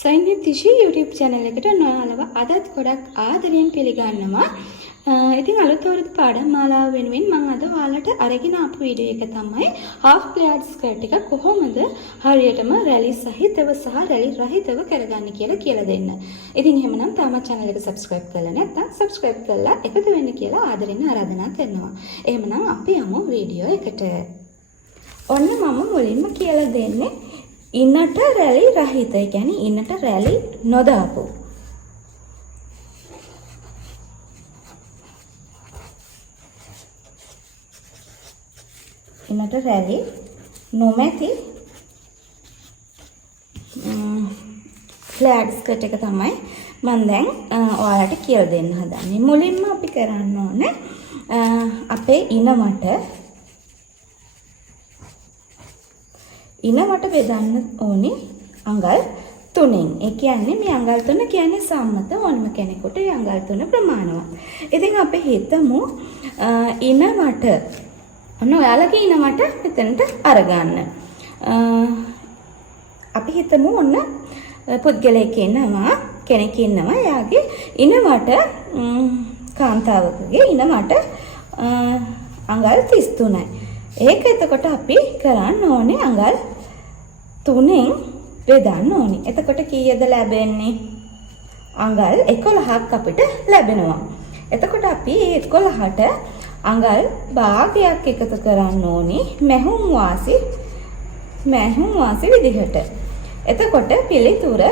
සයින්තිෂි YouTube channel එකට නොයාලව අදත් ගොඩක් ආදරයෙන් පිළිගන්නවා. ඉතින් අලුත් අවුරුදු පාඩම් මාලාව වෙනුවෙන් මම අද ඔයාලට අරගෙන ආපු වීඩියෝ එක තමයි half flared skirt එක කොහොමද හරියටම රැලි සහිතව සහ රැලි රහිතව කරගන්නේ කියලා දෙන්න. ඉතින් එහෙමනම් තාමත් channel එක subscribe කරලා නැත්නම් subscribe කරලා එකතු වෙන්න කියලා ආදරෙන් ආරාධනා කරනවා. එහෙමනම් අපි යමු වීඩියෝ එකට. ඔන්න මම මුලින්ම කියලා දෙන්නේ ඉන්නට රැලි රහිත, ඒ කියන්නේ ඉන්නට රැලි නොදාපු. ඉන්නට රැලි නොමැති ෆ්ලෑට් ස්කර්ට් එක තමයි මම දැන් ඔයාලට කියලා දෙන්න හදන්නේ. මුලින්ම අපි කරන්න ඕනේ අපේ ඉනවට බෙදන්න ඕනේ අඟල් 3න්. ඒ කියන්නේ මේ අඟල් 3 කියන්නේ සම්මත ඕනම කෙනෙකුට ඒ අඟල් 3 ප්‍රමාණවත්. ඉතින් අපි හිතමු ඉනවට ඔන්න ඔයාලගේ ඉනවට මෙතනට අරගන්න. අපි හිතමු ඔන්න පුද්ගලයෙක් ඉන්නවා, කෙනෙක් ඉන්නවා. එයාගේ ඉනවට කාන්තාවකගේ ඉනවට අඟල් 33යි. ඒක එතකොට අපි කරන්න ඕනේ අඟල් 3න් බෙදන්න ඕනේ. එතකොට කීයද ලැබෙන්නේ? අඟල් 11ක් අපිට ලැබෙනවා. එතකොට අපි මේ 11ට අඟල් භාගයක් එකතු කරන්න ඕනේ මැහුම් වාසි විදිහට. එතකොට පිළිතුර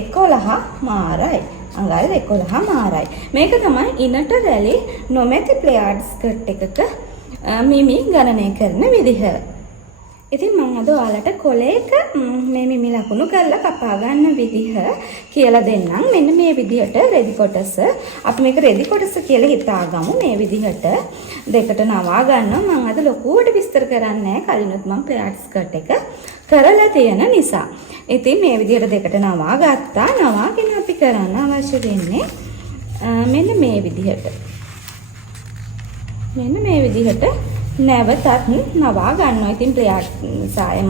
11 මාරයි. අඟල් 11 මාරයි. මේක තමයි ඉනට රැලි නොමැති ෆ්ලෑට් ස්කර්ට් එකක මිමි ගණනය කරන විදිහ. ඉතින් මම අද ඔයාලට කොලයක මේ මිමි ලකුණු කරලා කපා ගන්න විදිහ කියලා දෙන්නම්. මෙන්න මේ විදිහට රෙදි කොටස, අපි මේක රෙදි කොටස කියලා හිතාගමු. මේ විදිහට දෙකට නවා ගන්නවා. මම අද ලොකුවට විස්තර කරන්නේ නැහැ. කලිනුත් මම ෆ්ලෑට් ස්කර්ට් එක කරලා තියෙන නිසා. ඉතින් මේ විදිහට දෙකට නවා ගත්තා. නවාගෙන අපි කරන්න අවශ්‍ය වෙන්නේ මෙන්න මේ විදිහට. මෙන්න මේ විදිහට නැවතත් නවා ගන්නවා. ඉතින් ෆ්ලෑට් සාය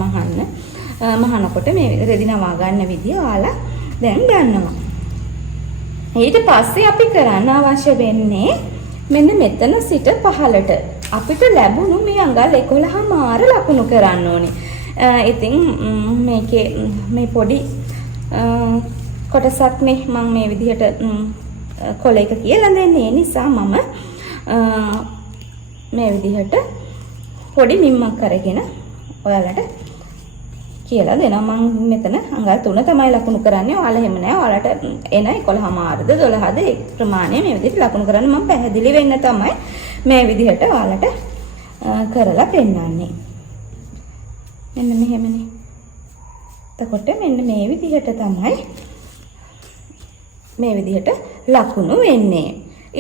මහනකොට මේ රෙදි නවා ගන්න විදිය ඔයාලා දැන් ගන්නවා. ඊට පස්සේ අපි කරන්න අවශ්‍ය වෙන්නේ මෙන්න මෙතන සිට පහළට අපිට ලැබුණු මේ අඟල් 11 මාර ලකුණු කරන්න ඕනේ. ඉතින් මේකේ මේ පොඩි කොටසක් නේ මම මේ විදිහට කොලයක කියලා දෙන්නේ. ඒ නිසා මම මේ විදිහට පොඩි මිම්මක් කරගෙන ඔයාලට කියලා දෙනවා. මම මෙතන අඟල් 3 තමයි ලකුණු කරන්නේ. ඔයාලා එහෙම නෑ. ඔයාලට එන 11 මාරද 12ද ඒ ප්‍රමාණය මේ විදිහට ලකුණු කරන්න මම පැහැදිලි වෙන්න තමයි මේ විදිහට ඔයාලට කරලා පෙන්නන්නේ. මෙන්න මෙහෙමනේ. එතකොට මෙන්න මේ විදිහට තමයි මේ විදිහට ලකුණු වෙන්නේ.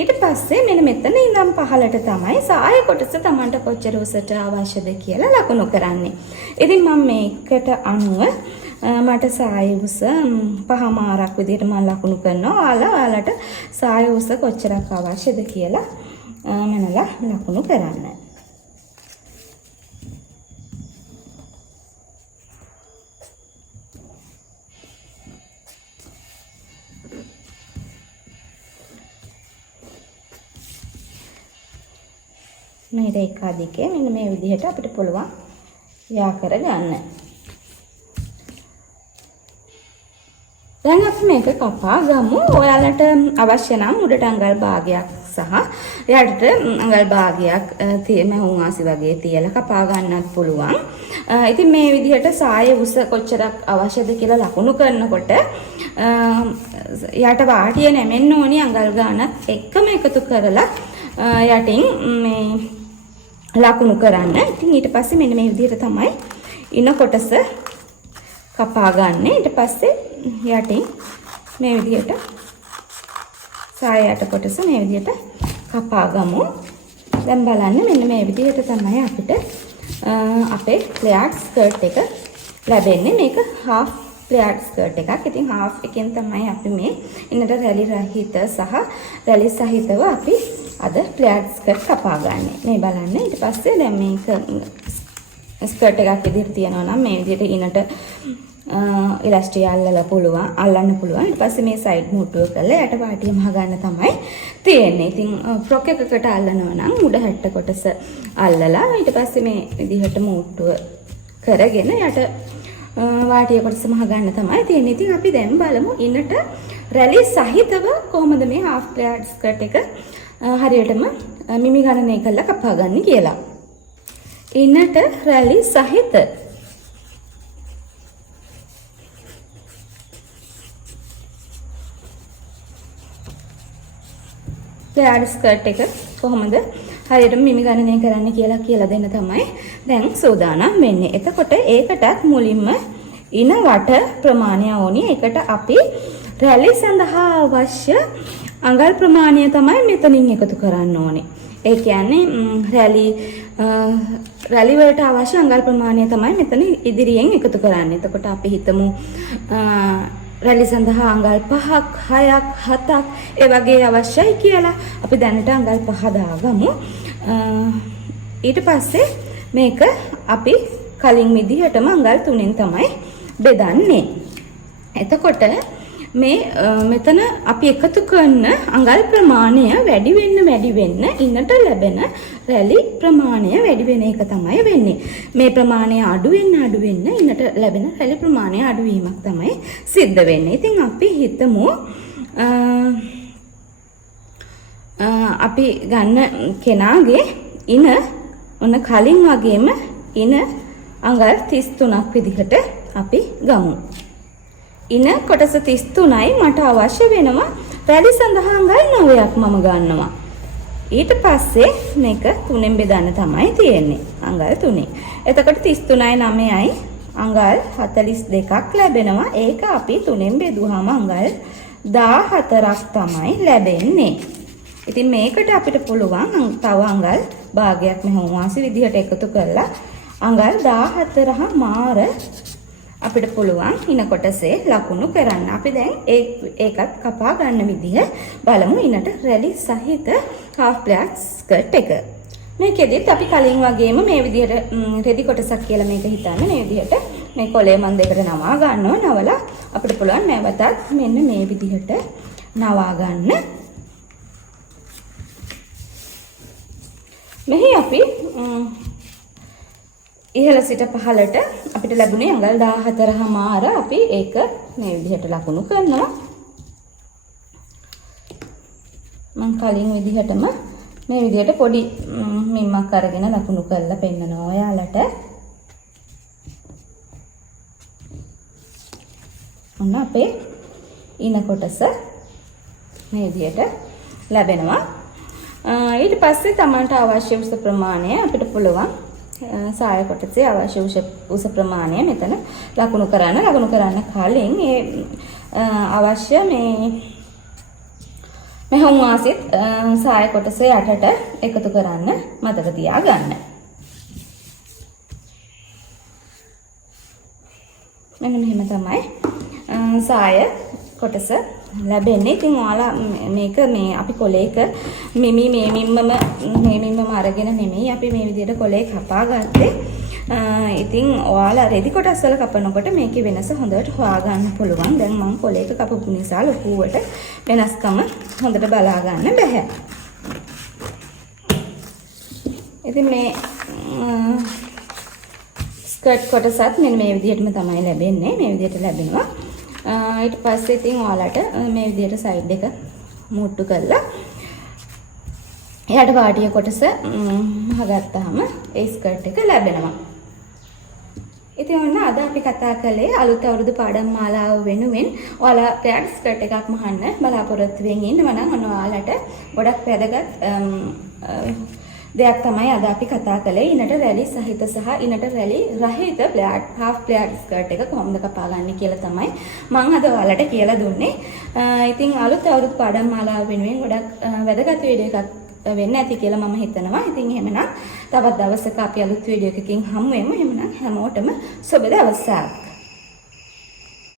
ඊට පස්සේ මෙන්න මෙතන ඉඳන් පහළට තමයි සාය කොටස Tamanට කොච්චර උසට අවශ්‍යද කියලා ලකුණු කරන්නේ. ඉතින් මම මේකට අනුව මට සාය උස 5 මාරක් විදිහට මම ලකුණු කරනවා. ඔයාලට සාය උස කොච්චරක් අවශ්‍යද කියලා මනලා ලකුණු කරන්න. මේ රේඛා දෙකේ මෙන්න මේ විදිහට අපිට පුළුවන් යා කරගන්න. දැන් අපි මේක කපා ගමු. ඔයාලට අවශ්‍ය නම් උඩට අඟල් භාගයක් සහ යටට අඟල් භාගයක් මැහුම් වාසි වගේ තියලා කපා ගන්නත් පුළුවන්. ඉතින් මේ විදිහට සායේ උස කොච්චරක් අවශ්‍යද කියලා ලකුණු කරනකොට යට වාටිය නැමෙන්න ඕනි අඟල් ගානක් එක්කම එකතු කරලා යටින් මේ ලකුණු කරන්න. ඉතින් ඊට පස්සේ මෙන්න මේ විදිහට තමයි ඉන කොටස කපා ගන්න. ඊට පස්සේ යටින් මේ විදිහට සාය යට කොටස මේ විදිහට කපා ගමු. දැන් බලන්න මෙන්න මේ විදිහට තමයි අපිට අපේ ෆ්ලෑට් ස්කර්ට් එක ලැබෙන්නේ. මේක half ෆ්ලෑට් ස්කර්ට් එකක්. ඉතින් half එකෙන් තමයි අපි මේ ඉන්නට රැලි රහිත සහ රැලි සහිතව අපි අද ෆ්ලෑට් ස්කර්ට් කපා ගන්න. මේ බලන්න. ඊට පස්සේ දැන් මේක ස්කර්ට් එකක් විදිහට තියනවා නම් මේ විදිහට ඉනට ඉලාස්ටික් අල්ලන්න පුළුවන්. ඊට පස්සේ මේ සයිඩ් මුට්ටුව කරලා යට පාටිය මහ ගන්න තමයි තියෙන්නේ. ඉතින් ෆ්‍රොක් එකකට අල්ලනවා නම් උඩ හැට්ට කොටස අල්ලලා ඊට පස්සේ මේ විදිහට මුට්ටුව කරගෙන යට වාටිය කොටස මහ ගන්න තමයි තියෙන්නේ. ඉතින් අපි දැන් බලමු ඉන්නට රැලි සහිතව කොහොමද මේ half flared skirt එක හරියටම මිමි ගණනය කරලා කපා ගන්න කියලා. ඉන්නට රැලි සහිත flared skirt එක කොහොමද හරියටම මිමි ගණනය කරන්න කියලා දෙන්න තමයි දැන් සූදානම් වෙන්නේ. එතකොට ඒකටත් මුලින්ම ඉන වට ප්‍රමාණය ඕනි. ඒකට අපි රැලි සඳහා අවශ්‍ය අඟල් ප්‍රමාණය තමයි මෙතනින් එකතු කරන්න ඕනේ. ඒ කියන්නේ රැලි වලට අවශ්‍ය අඟල් ප්‍රමාණය තමයි මෙතන ඉදිරියෙන් එකතු කරන්නේ. එතකොට අපි හිතමු රැලි සඳහා අඟල් 5ක් 6ක් 7ක් ඒ වගේ අවශ්‍යයි කියලා. අපි දැනට අඟල් 5 දාගමු. ඊට පස්සේ මේක අපි කලින් විදිහටම අඟල් 3න් තමයි බෙදන්නේ. එතකොට මේ මෙතන අපි එකතු කරන අඟල් ප්‍රමාණය වැඩි වෙන්න ඉන්නට ලැබෙන රැලි ප්‍රමාණය වැඩි වෙන එක තමයි වෙන්නේ. මේ ප්‍රමාණය අඩු වෙන්න ඉන්නට ලැබෙන රැලි ප්‍රමාණය අඩු වීමක් තමයි සිද්ධ වෙන්නේ. ඉතින් අපි හිතමු අපි ගන්න කෙනාගේ ඉන ඔන්න කලින් වගේම ඉන අඟල් 33ක් විදිහට අපි ගමු. ඉන කොටස 33යි මට අවශ්‍ය වෙනවා රැලි සඳහා අඟල් 9ක් මම ගන්නවා. ඊට පස්සේ මේක 3ෙන් බෙදන්න තමයි තියෙන්නේ. අඟල් 3. එතකොට 33යි 9යි අඟල් 42ක් ලැබෙනවා. ඒක අපි 3ෙන් බෙදුවාම අඟල් 14ක් තමයි ලැබෙන්නේ. ඉතින් මේකට අපිට පුළුවන් තව අඟල් භාගයක් මෙහෙම වාසි විදිහට එකතු කරලා අඟල් 14මාර අපිට පුළුවන් ඉන කොටසේ ලකුණු කරන්න. අපි දැන් ඒකත් කපා ගන්න විදිහ බලමු ඉනට රැලි සහිත half flared skirt එක. මේකෙදිත් අපි කලින් වගේම මේ විදිහට රෙදි කොටසක් කියලා මේක හිතන්න. මේ විදිහට මේ කොලේ මන් දෙකට නවා ගන්නවා. නවලා අපිට පුළුවන් නැවතත් මෙන්න මේ විදිහට නවා ගන්න. මෙහි අපි ඉහළ සිට පහළට අපිට ලැබුණේ අඟල් 14මාර. අපි ඒක මේ විදිහට ලකුණු කරනවා. මම කලින් විදිහටම මේ විදිහට පොඩි මිම්මක් අරගෙන ලකුණු කරලා පෙන්නනවා ඔයාලට. ඔන්න අපේ ඉන කොටස මේ විදිහට ලැබෙනවා. ඊට පස්සේ Tamanට අවශ්‍ය උස ප්‍රමාණය අපිට පුළුවන් සාය කොටසේ අවශ්‍ය උස ප්‍රමාණය මෙතන ලකුණු කරන්න කලින් ඒ අවශ්‍ය මේ මෙහොම් වාසිත සාය කොටසේ යටට එකතු කරන්න මතක තියාගන්න. මෙන්න මෙහෙම තමයි සාය කොටස ලැබෙන්නේ. ඉතින් ඔයාලා මේක මේ අපි කොලේක මිම්මම අරගෙන නෙමෙයි අපි මේ විදිහට කොලේ කපා ගත්තේ. ඉතින් ඔයාලා රෙදි කොටස් වල කපනකොට මේකේ වෙනස හොඳට හොයාගන්න පුළුවන්. දැන් මම කොලේක කපපු නිසා ලොකුවට වෙනස්කම හොඳට බලා ගන්න බැහැ. ඉතින් මේ ස්කර්ට් කොටසත් මෙන්න මේ විදිහටම තමයි ලැබෙන්නේ. මේ විදිහට ලැබෙනවා. ඊට පස්සේ ඉතින් ඔයාලට මේ විදිහට සයිඩ් එක මුට්ටු කරලා එයාට වාටිය කොටස මහගත්තාම ඒ ස්කර්ට් එක ලැබෙනවා. ඉතින් ඔන්න අද අපි කතා කළේ අලුත් අවුරුදු පාඩම් මාලාව වෙනුවෙන් ඔයාලා ෆ්ලෑට් ස්කර්ට් එකක් මහන්න බලාපොරොත්තු වෙමින් ඉන්නවා නම් ඔන්න ඔයාලට ගොඩක් වැදගත් දෙයක් තමයි අද අපි කතා කළේ. ඉනට රැලි සහිත සහ ඉනට රැලි රහිත half flared skirt එක කොහොමද කපා ගන්න කියලා තමයි මම අද ඔයාලට කියලා දුන්නේ. ඉතින් අලුත් අවුරුදු පාඩම් මාලාව වෙනුවෙන් ගොඩක් වැදගත් වීඩියෝ එකක් වෙන්න ඇති කියලා මම හිතනවා. ඉතින් එහෙමනම් තවත් දවසක අපි අලුත් වීඩියෝ එකකින් හමු වෙමු. එහෙමනම් හැමෝටම සුබ දවසක්.